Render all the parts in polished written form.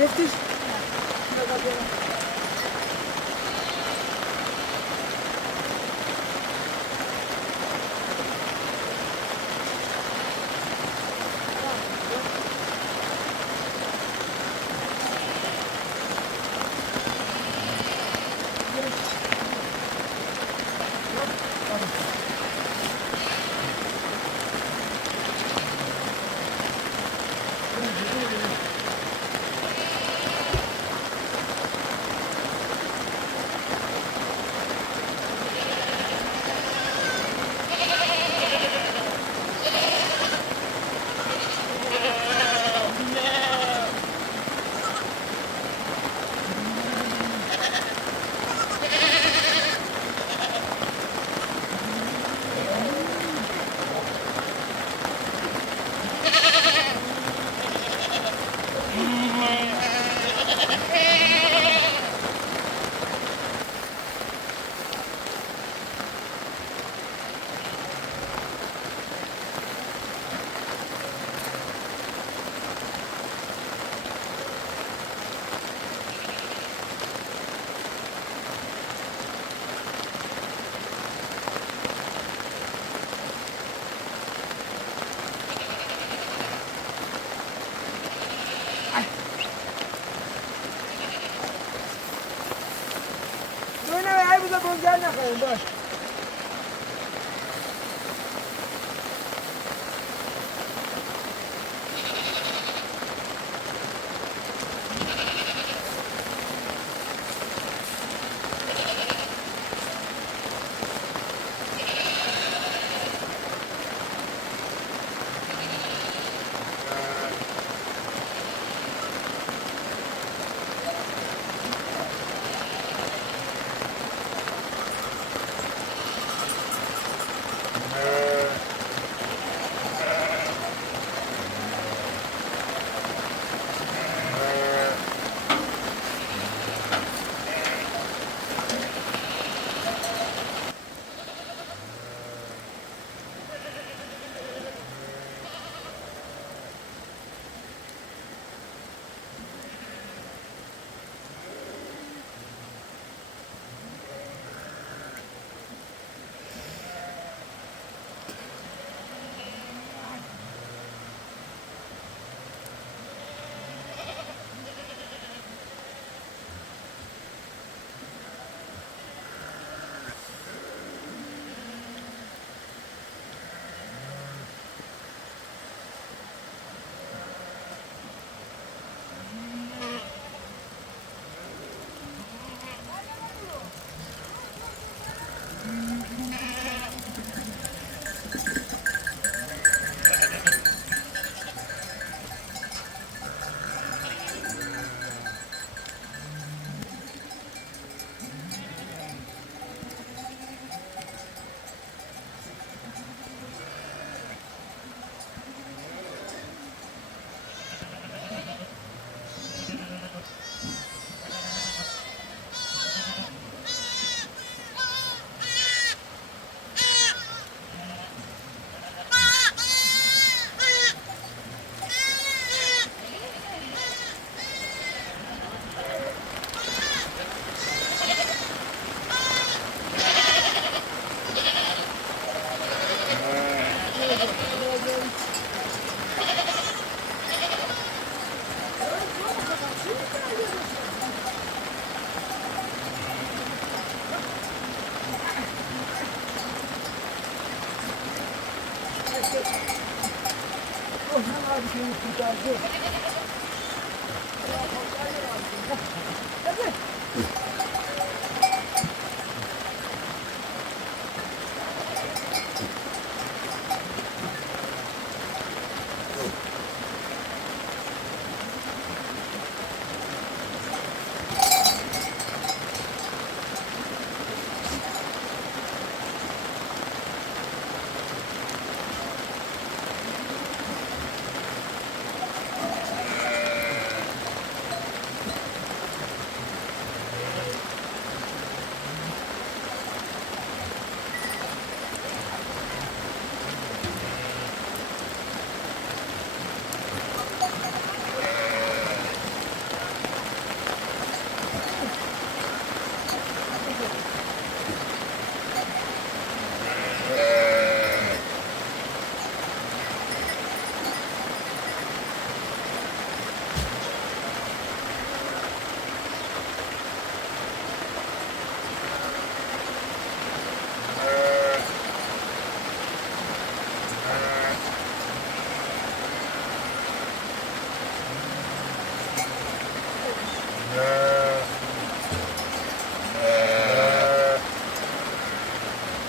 Müfettiş. Bu da boncar ne koyun boş.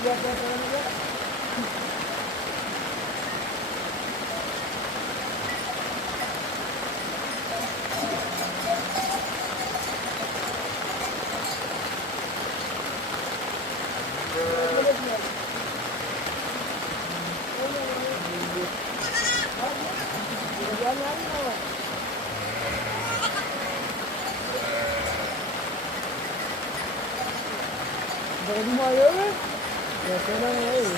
Ya sana ne? Baru maya kan? Ya sana ni.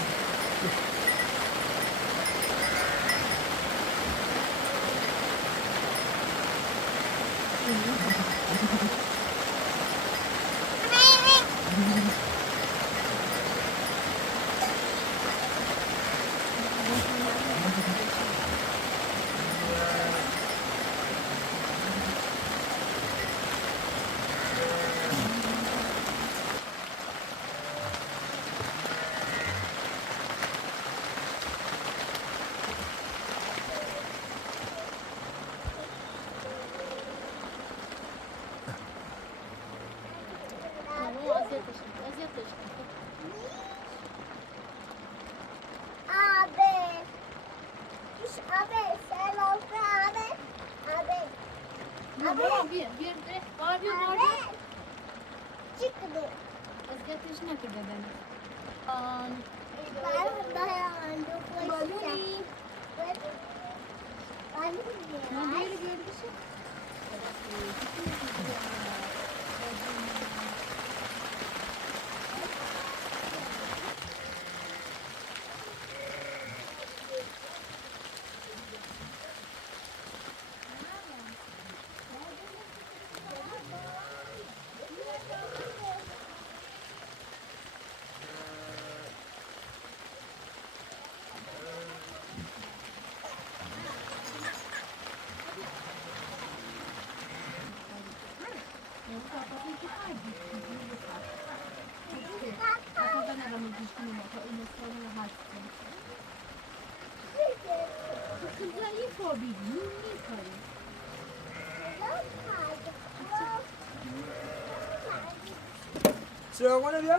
Sudah mana dia?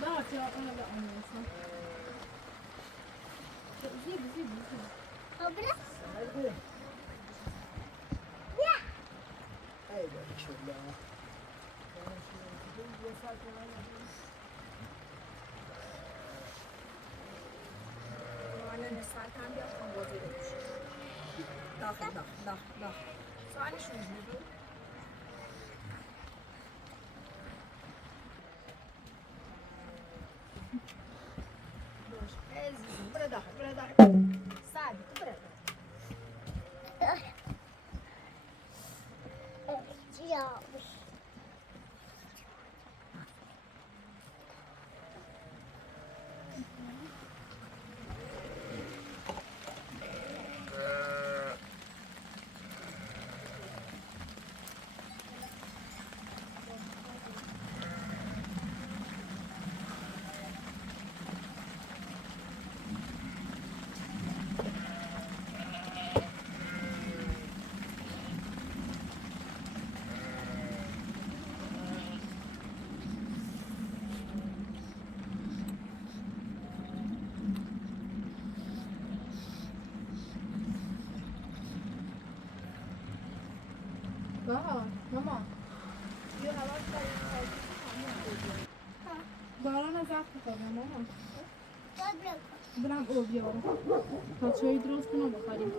Dah, cakap nak buat mana? Zibu. Ada. Ya. Ayo, insyaallah. Anne Serkan bir akşam bozuldu. Dah. Sani şunu yürü. Ezizim, burada. Sabit, burada. Ya. Mama. Barana zaten kalıyor mama. Bırak o diyorum. Paçayı drostuna bakalım.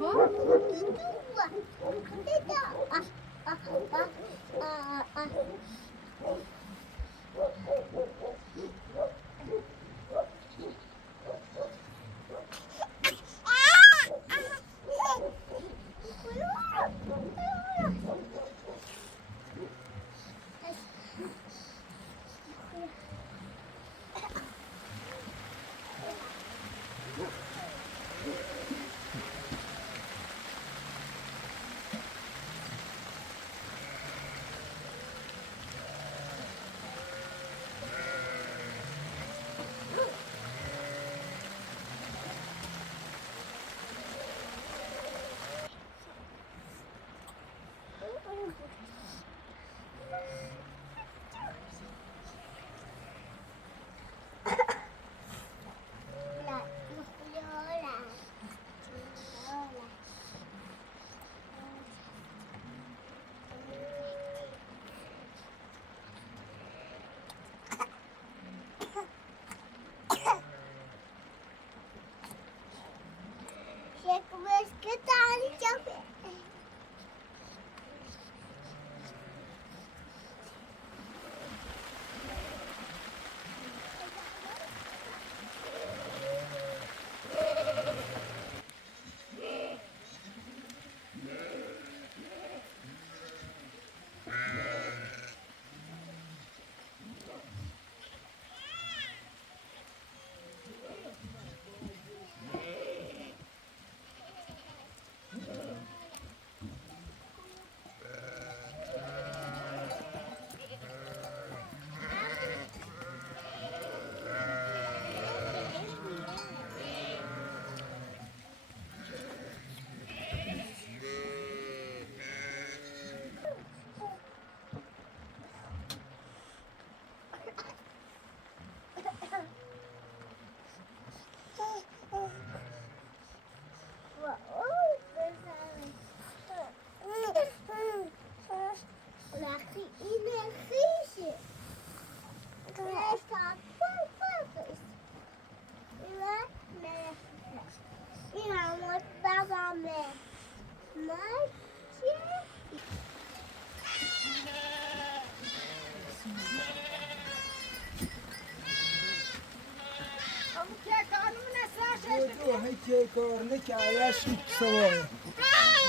تو هیچ کار نکردش سواره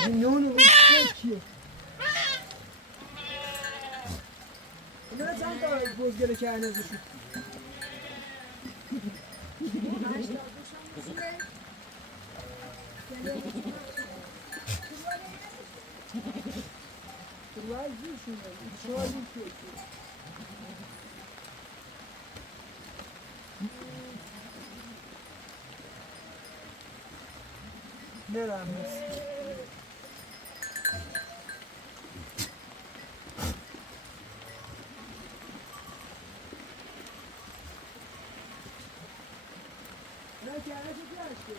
نون روشته کیه اینا چند تا بزگله که هنوزشون نرم هست نه که هنه چه هستی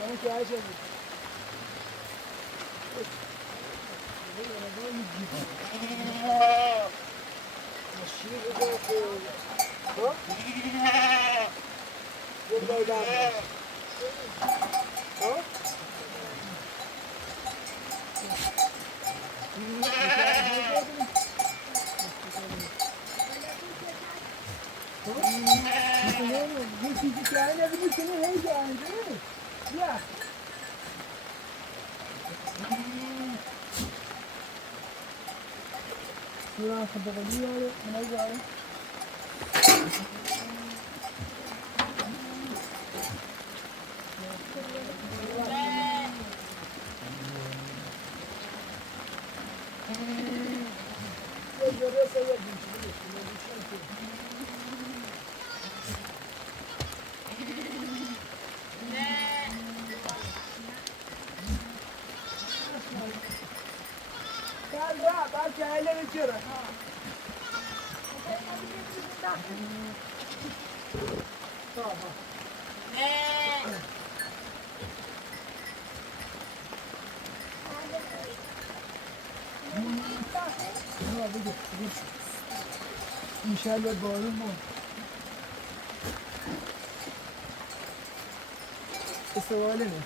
من क्या चाहिए İnşallah doğru mu? İstihbalı mı?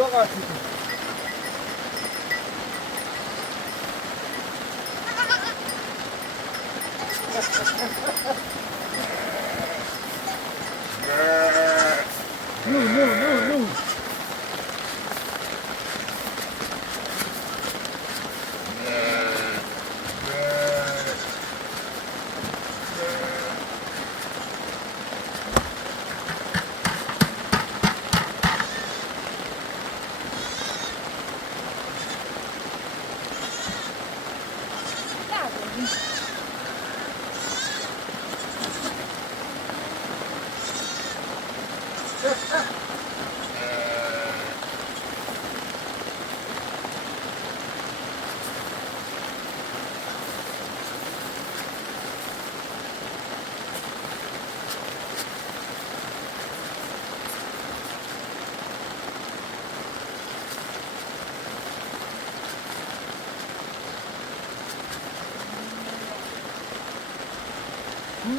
Çok artık.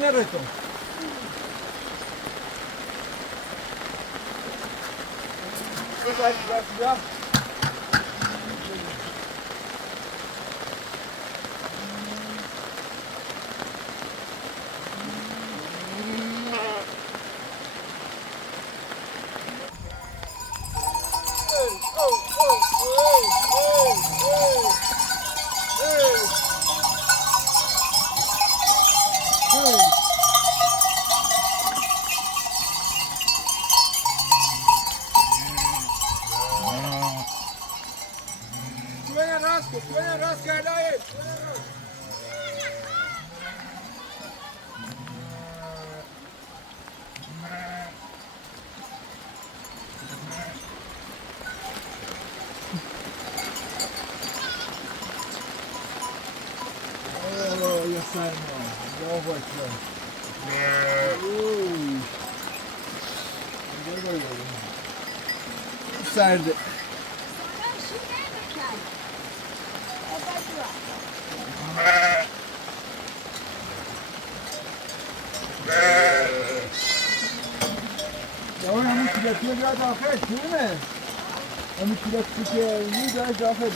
نره تو بیا Suena rasca, dale. Oh, ya sarma. Ya bakma. Sardı. Ya همون کلاکیه بیاد داخل چونه؟ همون کلاکی که بیاد داخل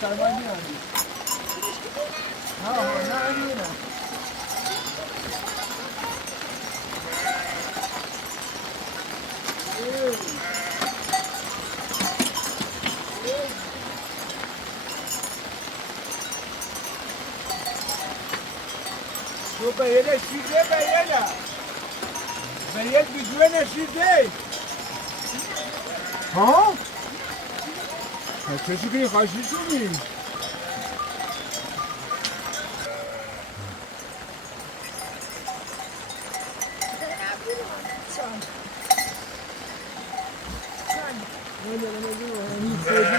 سرمایه میاندی نه نه تو باید شیده باید بدون شیده ها؟ کسی که خواهشی شدی؟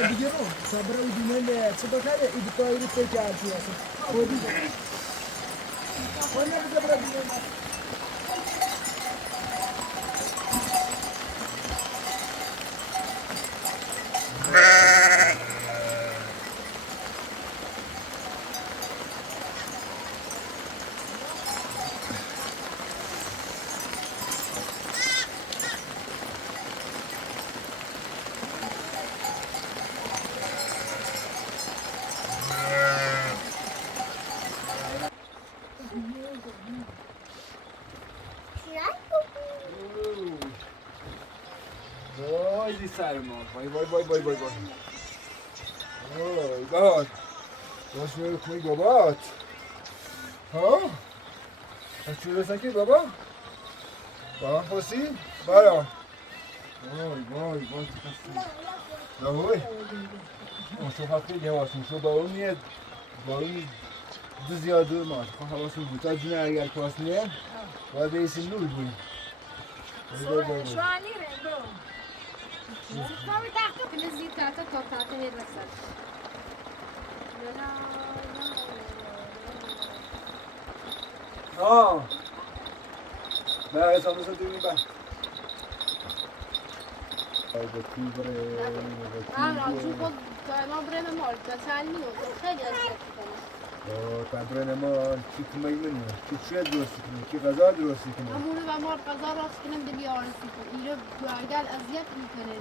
دیگه رو صبر و دیمه چه بخره ایدکایی رو تکرشی هستم خودی خودی رو صبر و دیمه وای سرما وای بابات باش میره کنی بابات ها؟ چون رسن که بابا؟ بابا خواستی؟ برا وای شو خیلی حواسون شو بارون میاد بارون دو زیاد دور ماست خب حواسون بود تا جونه اگر کاس میاد باید بیسیم نور بودیم شوانی رنگو Mamy tak, to tyle zita, to nie wystarczy. نه حساب نسا دیونی با چون خود ما برنامه مالتا سالی و خیلی اذیت کنه. پندران ما کی کمک منه کی چه درستی کنه کی غذا درستی کنه همونه و ما غذا راست کنم دی بیارسی کن ایرو گوارگل اذیت میکنه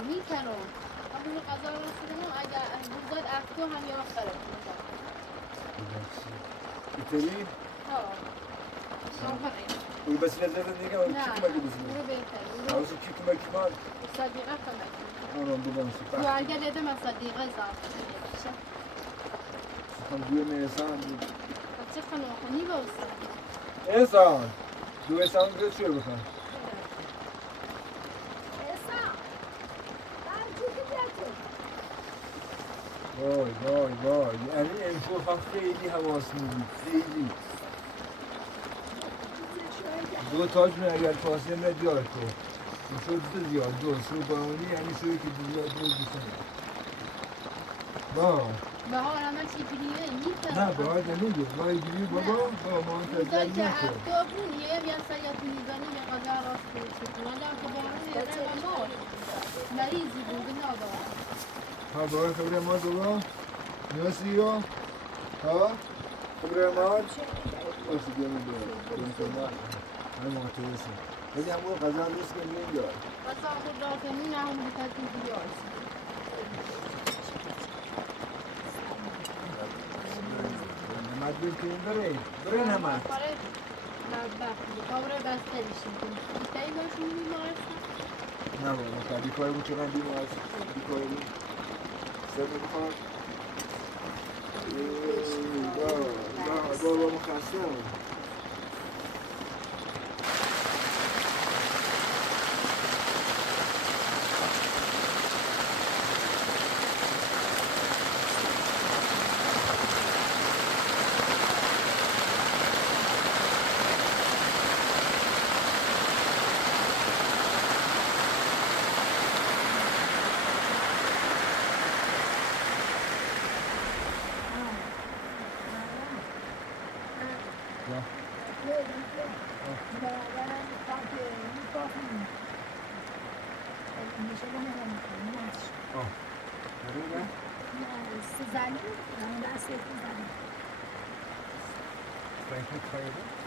همونه غذا راست کنم اگر بزرگ افتو هم یا خراب کنه ایتری؟ ها شامپره اوی بس لذت دیگه اون کی کمک بزنه برو بهتر حواس کی کمک من صدیقه کمک آرام بودم سپاه گوارگل ادم از صدیقه زارت هم دوی میرسان چه خناقی باشه انسان دوی انسان رو چیه بکن وای یعنی امشو خیلی حواس میدید خیلی دو تاج می اگر کاسه ندیار تو امشو دو زیاد دو شو باونی یعنی شوی که دو دوستانه با بهار همه چی بریه میتونه نه باید نمیگه باید بگی بابا ما منتظر که نکن اکتبون یه سیاد میزنی یه قدر راست کنید ولی اکتبون یه رمال مریضی بود نداره ها باید خبر ما بابا نیاسی ها خبر ما باشه بیامون بریم کنم همه موقع تو رسیم ولی همون غذا هم درست کنیم بیاییم دار غذا خود را کنی نه هم بکتی بیارسی نمت بیر کنیم برین همه آخره کابره بسته میشیم بیتایی باشون بیمارستان نه بابا بیکاری بود چقدر بیمار بیکاری بود سر بخواد بابا مخصم فرانکفورت خریده؟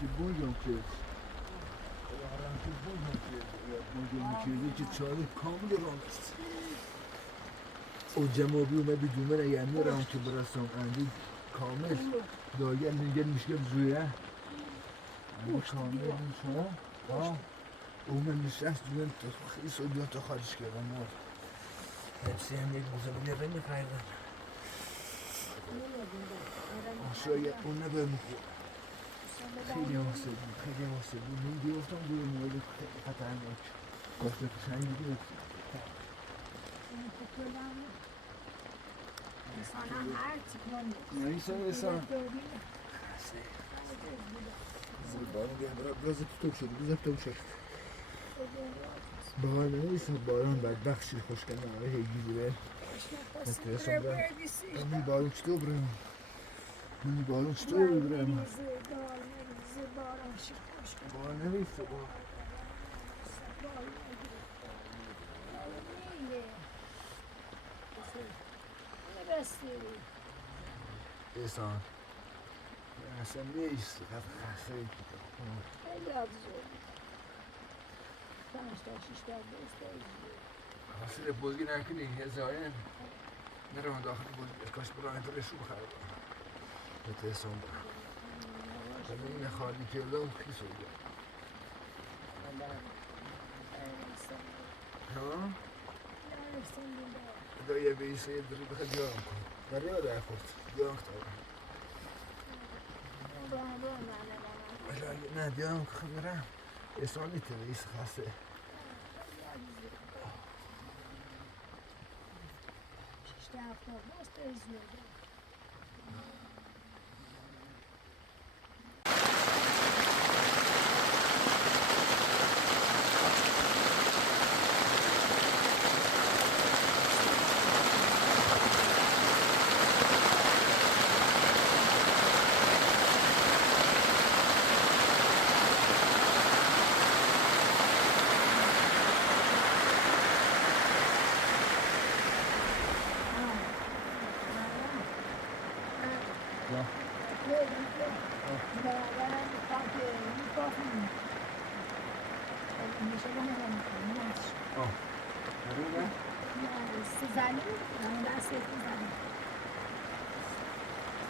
که بودم که که چاره کامل راه است o cemabı bir dümen eğlenmiyor ki burası andi kamil dağgel nigel mişkel zuya bu kamil şu ha o men nişast dümen is o dümen taharış kردن var hepsi hem یک güzel bir kaydı aşağıya ona böyle خیلی واسه بود من گفتم دور مورد خطرناک گفته که سنگی بود İnsan. Biraz tutuk şöyle, güzel tutuk şöyle. Bahar neyse, baharın bedbaxt şir hoş geldin abi, hey gidiyor. Enteresan ben. Ben baharın tutuyor buraya. Ben baharın tutuyor buraya. Bahar neyse bu. İnsan. Sen ne istiyorsun? حاصل بازی نکنی هزارن نرم داخل بازی کاش برای تو رسو بخرم بترسم این خالی کردم خیلی سویده ها؟ دا یه بیسه یه دری بخواه دیارم کن داری یا در خورد دیارم کتابم نه دیارم که خمیرم یه سالی تبیس خاصه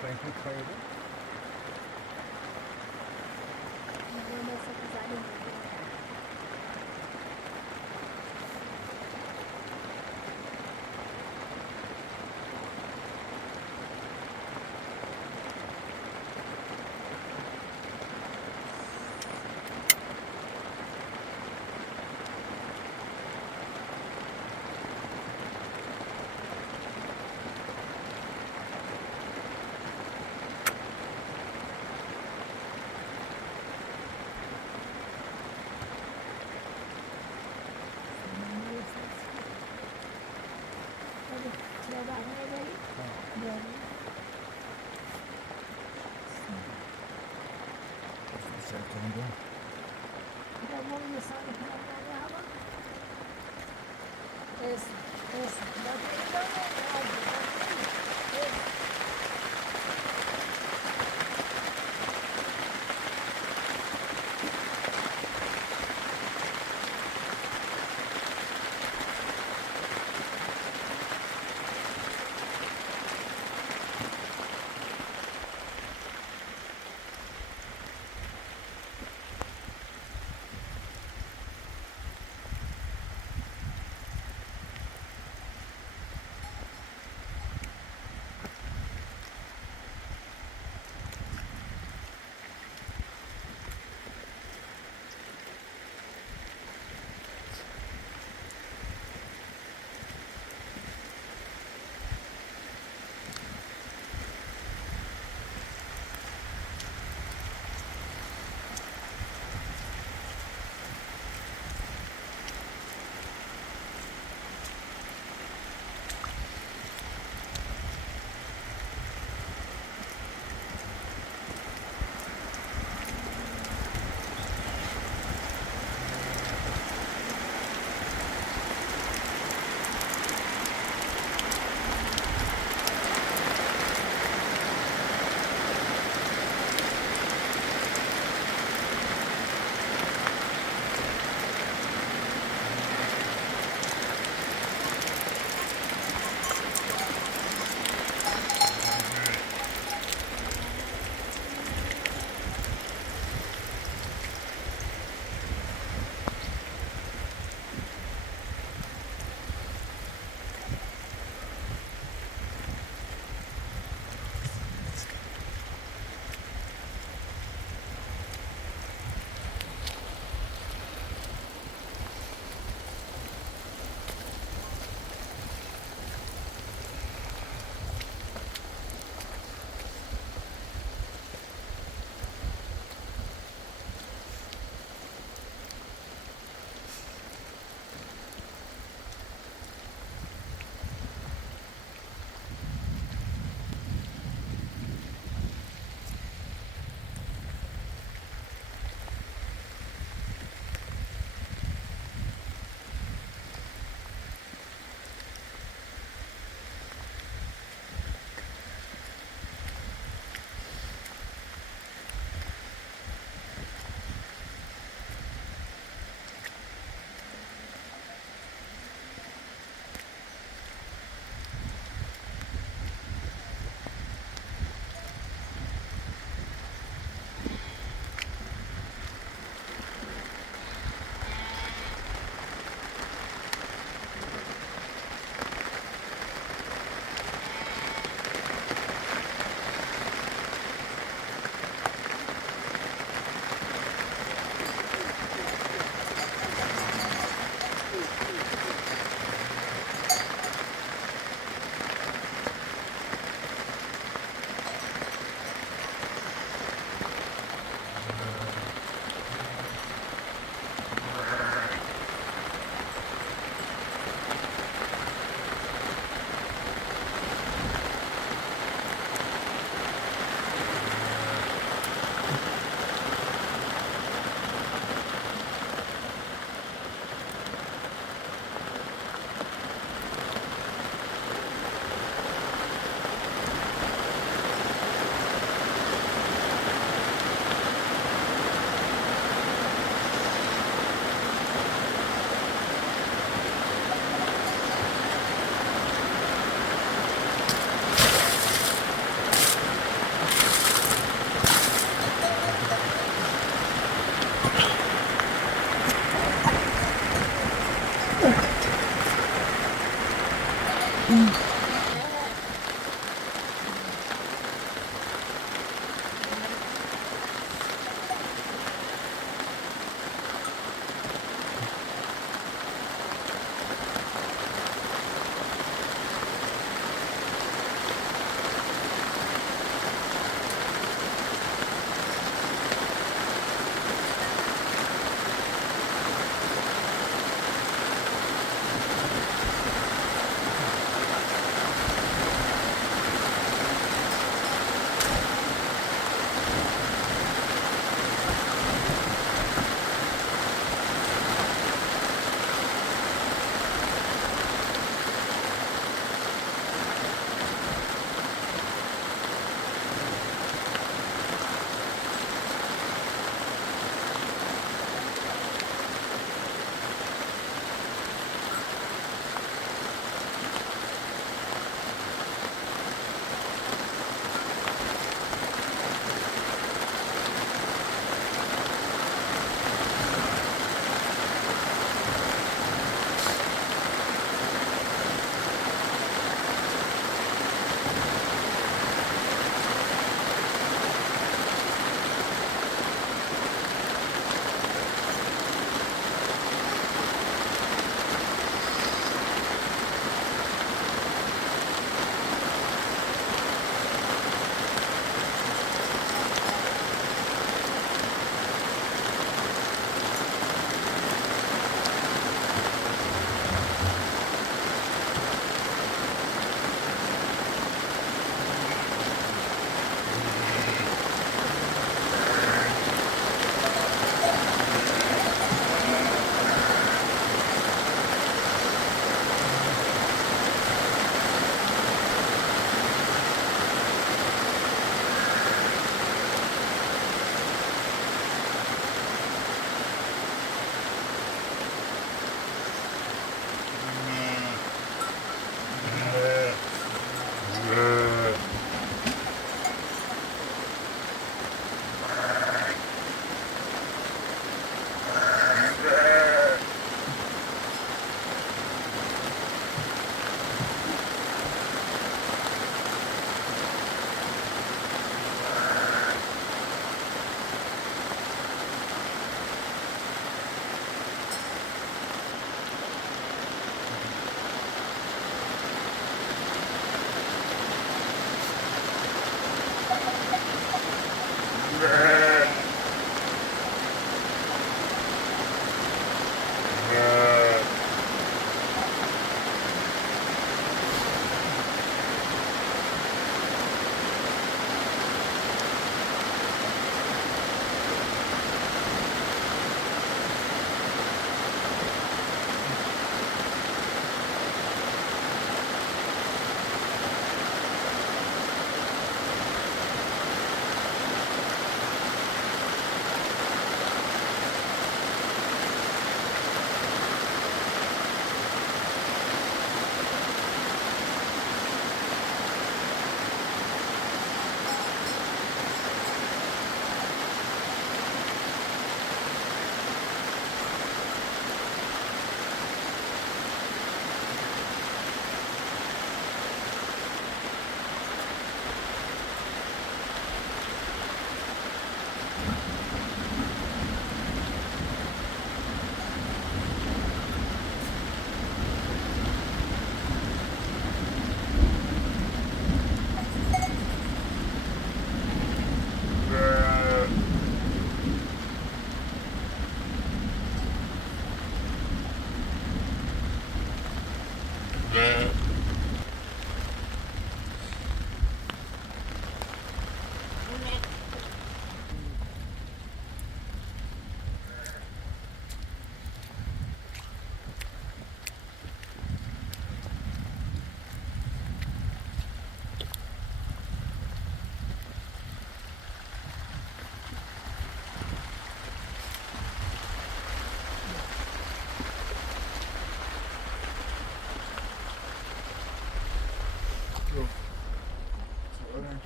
Frankfurt kaydı. Serkan da.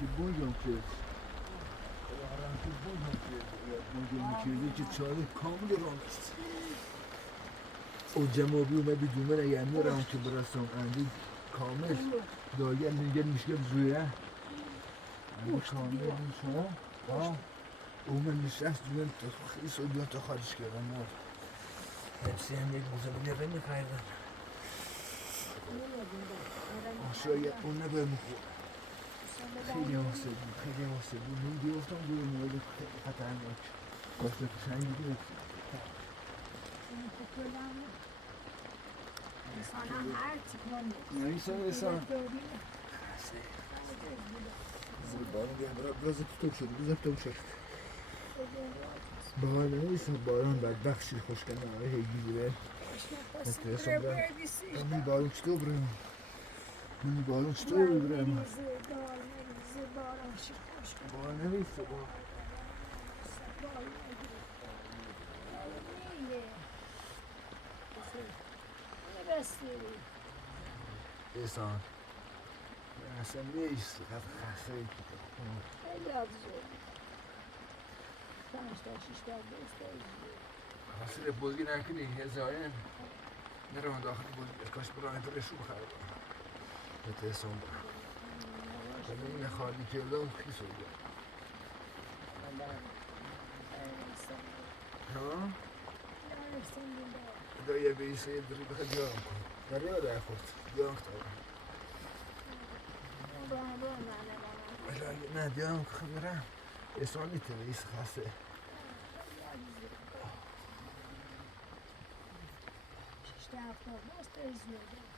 که بایدم که آرام که بایدم که بایدم میکرده که چاره کامل رام است او جمابی اومد بدومن اگه میرم که برسم اندی کامل داگر میگن میشه زویه اندی کامل میشه ها او من نشست دومن تا خیلی سودیان تا خارج کردم مار هپسی هم یک بزرگی رمی خیردم شاید اون نباید مخور خیلی واسه بود خیلی واسه بود من بیفتم دور مورد خیلی خطرناک واسه پشنگی گرفت انسان هر چی کنه نایسان باران بیان برای تو شد بزرگ تو شد باران نیست باران بدبخشی خوشکنه آره هیگی بره منی باران چطور برم منی باران چطور برم باران نیست ایسان اصلا نیست خسته خسته بزرگی نکنی هزاین نرم داخل بزرگی کاش برای تو رشو بخرد به ایسان برم این خالی کردم خیلی سوگه ها؟ دا یه بیسه یه دری بخواه دیارم کنم در یه ده خورد دیارم کتابم نه دیارم که خمیرم ایسان نیته بیسه خسته هفته باست زیاده